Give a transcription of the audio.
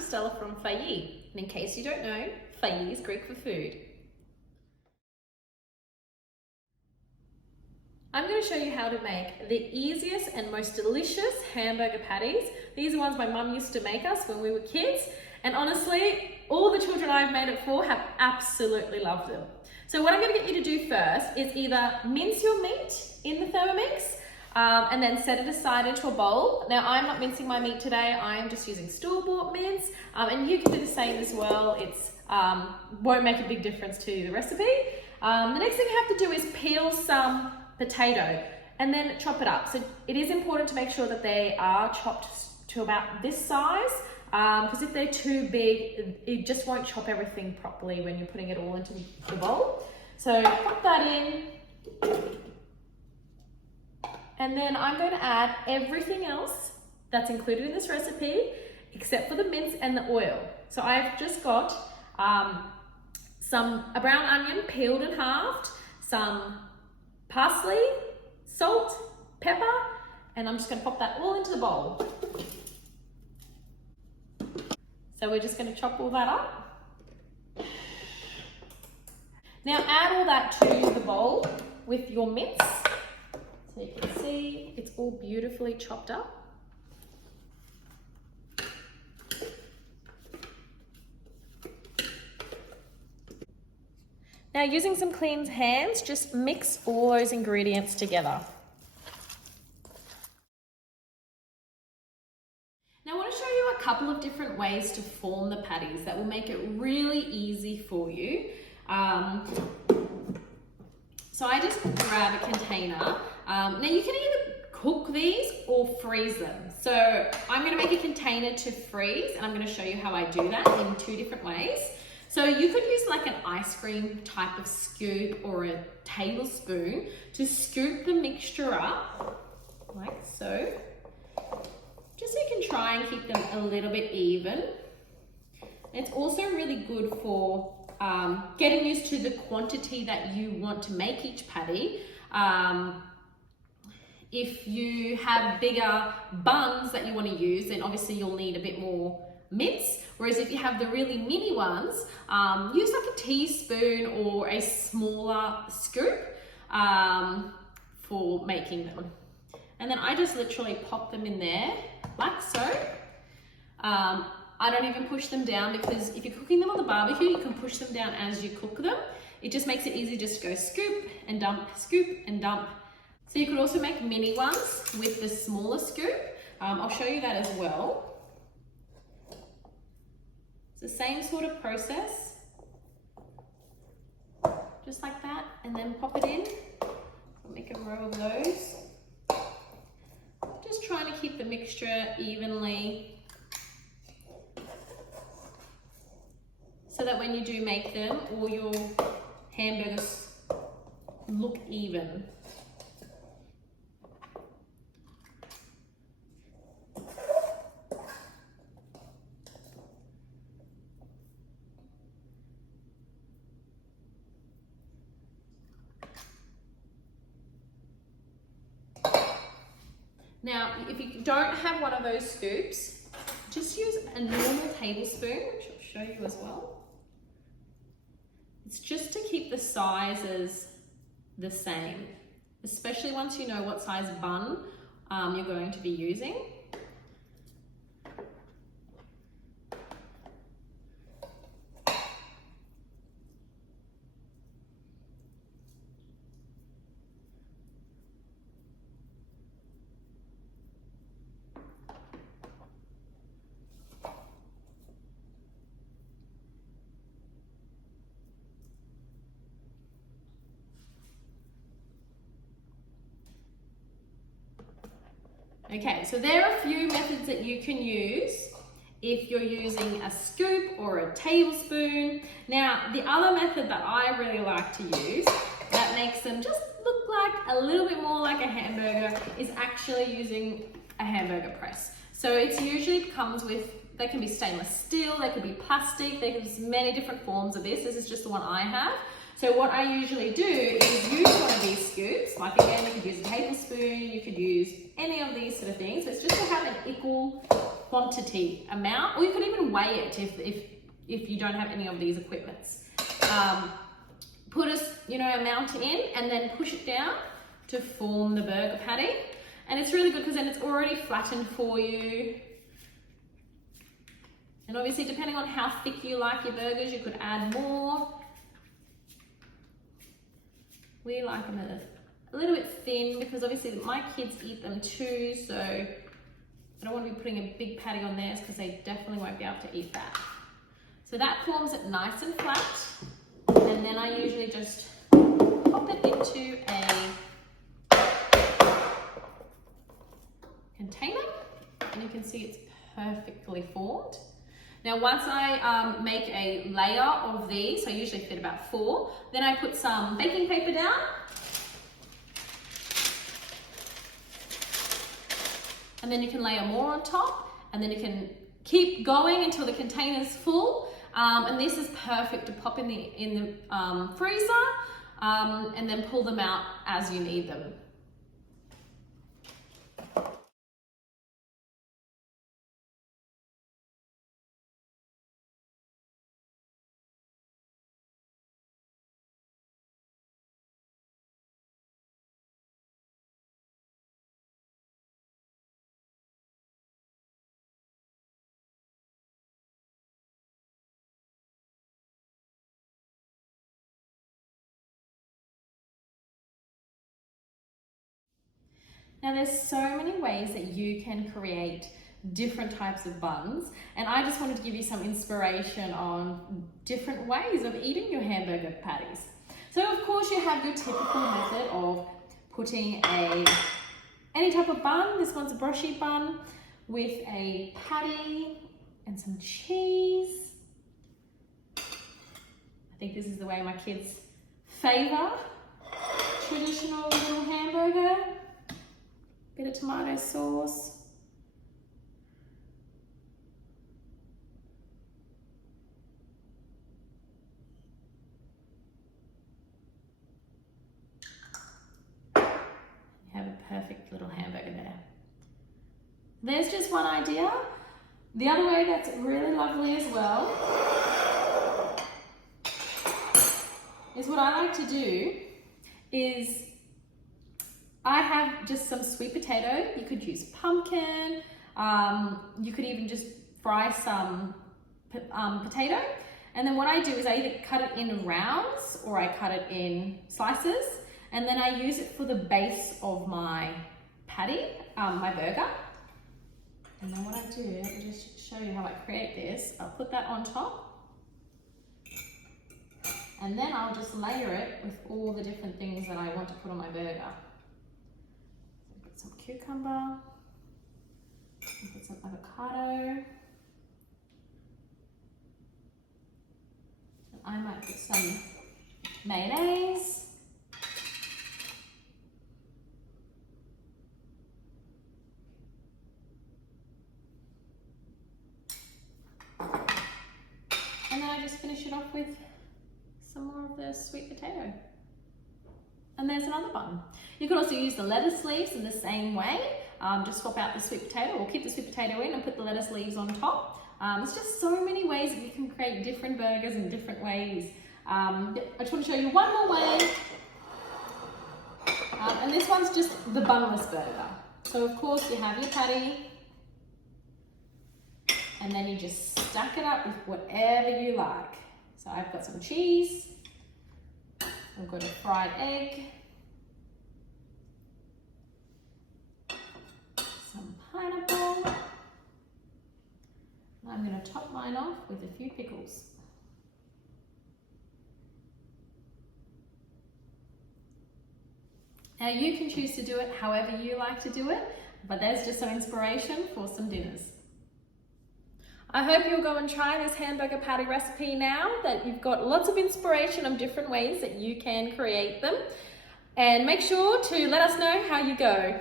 Stella from Fayi, and in case you don't know, Fayi is Greek for food. I'm going to show you how to make the easiest and most delicious hamburger patties. These are ones my mum used to make us when we were kids, and honestly, all the children I've made it for have absolutely loved them. So what I'm going to get you to do first is either mince your meat in the Thermomix, and then set it aside into a bowl. Now I'm not mincing my meat today, I am just using store-bought mince, and you can do the same as well. It's won't make a big difference to the recipe. The next thing you have to do is peel some potato and then chop it up. So it is important to make sure that they are chopped to about this size, because if they're too big, it just won't chop everything properly when you're putting it all into the bowl. So pop that in. And then I'm going to add everything else that's included in this recipe, except for the mince and the oil. So I've just got a brown onion peeled and halved, some parsley, salt, pepper, and I'm just going to pop that all into the bowl. So we're just going to chop all that up. Now add all that to the bowl with your mince. So you can see it's all beautifully chopped up. Now using some clean hands, just mix all those ingredients together. Now I want to show you a couple of different ways to form the patties that will make it really easy for you. So I just grab a container. Now you can either cook these or freeze them. So I'm going to make a container to freeze, and I'm going to show you how I do that in two different ways. So you could use like an ice cream type of scoop or a tablespoon to scoop the mixture up, like so. Just so you can try and keep them a little bit even. It's also really good for getting used to the quantity that you want to make each patty. If you have bigger buns that you want to use, then obviously you'll need a bit more mince. Whereas if you have the really mini ones, use like a teaspoon or a smaller scoop for making them. And then I just literally pop them in there like so. I don't even push them down, because if you're cooking them on the barbecue, you can push them down as you cook them. It just makes it easy just to go scoop and dump, scoop and dump. So you could also make mini ones with the smaller scoop. I'll show you that as well. It's the same sort of process. Just like that, and then pop it in. I'll make a row of those. Just trying to keep the mixture evenly, so that when you do make them, all your hamburgers look even. Now, if you don't have one of those scoops, just use a normal tablespoon, which I'll show you as well. It's just to keep the sizes the same, especially once you know what size bun you're going to be using. Okay, so there are a few methods that you can use if you're using a scoop or a tablespoon. Now, the other method that I really like to use that makes them just look like a little bit more like a hamburger is actually using a hamburger press. So it's usually comes with, they can be stainless steel, they could be plastic, there's many different forms of this. This is just the one I have. So what I usually do is use one of these scoops. Like again, you could use a tablespoon, you could use any of these sort of things. So it's just to have an equal quantity amount, or you could even weigh it if you don't have any of these equipments. Put a amount in and then push it down to form the burger patty. And it's really good because then it's already flattened for you. And obviously, depending on how thick you like your burgers, you could add more. We like them a little bit thin because obviously my kids eat them too, so I don't want to be putting a big patty on theirs because they definitely won't be able to eat that. So that forms it nice and flat, and then I usually just pop it into a container, and you can see it's perfectly formed. Now once I make a layer of these, so I usually fit about 4, then I put some baking paper down. And then you can layer more on top, and then you can keep going until the container's full. And this is perfect to pop in the freezer, and then pull them out as you need them. Now there's so many ways that you can create different types of buns, and I just wanted to give you some inspiration on different ways of eating your hamburger patties. So of course you have your typical method of putting any type of bun. This one's a brioche bun with a patty and some cheese. I think this is the way my kids favor traditional little hamburger. Bit of tomato sauce. You have a perfect little hamburger there. There's just one idea. The other way that's really lovely as well is what I like to do is I have just some sweet potato. You could use pumpkin. You could even just fry some potato. And then what I do is I either cut it in rounds or I cut it in slices. And then I use it for the base of my patty, my burger. And then what I do, let me just show you how I create this. I'll put that on top. And then I'll just layer it with all the different things that I want to put on my burger. Some cucumber, put some avocado. I might put some mayonnaise. And then I just finish it off with some more of the sweet potato. And there's another bun. You can also use the lettuce leaves in the same way. Just swap out the sweet potato, or keep the sweet potato in and put the lettuce leaves on top. There's just so many ways that you can create different burgers in different ways. I just want to show you one more way. And this one's just the bunless burger. So of course you have your patty, and then you just stack it up with whatever you like. So I've got some cheese. I've got a fried egg, some pineapple. I'm going to top mine off with a few pickles. Now you can choose to do it however you like to do it, but there's just some inspiration for some dinners. I hope you'll go and try this hamburger patty recipe now that you've got lots of inspiration of different ways that you can create them. And make sure to let us know how you go.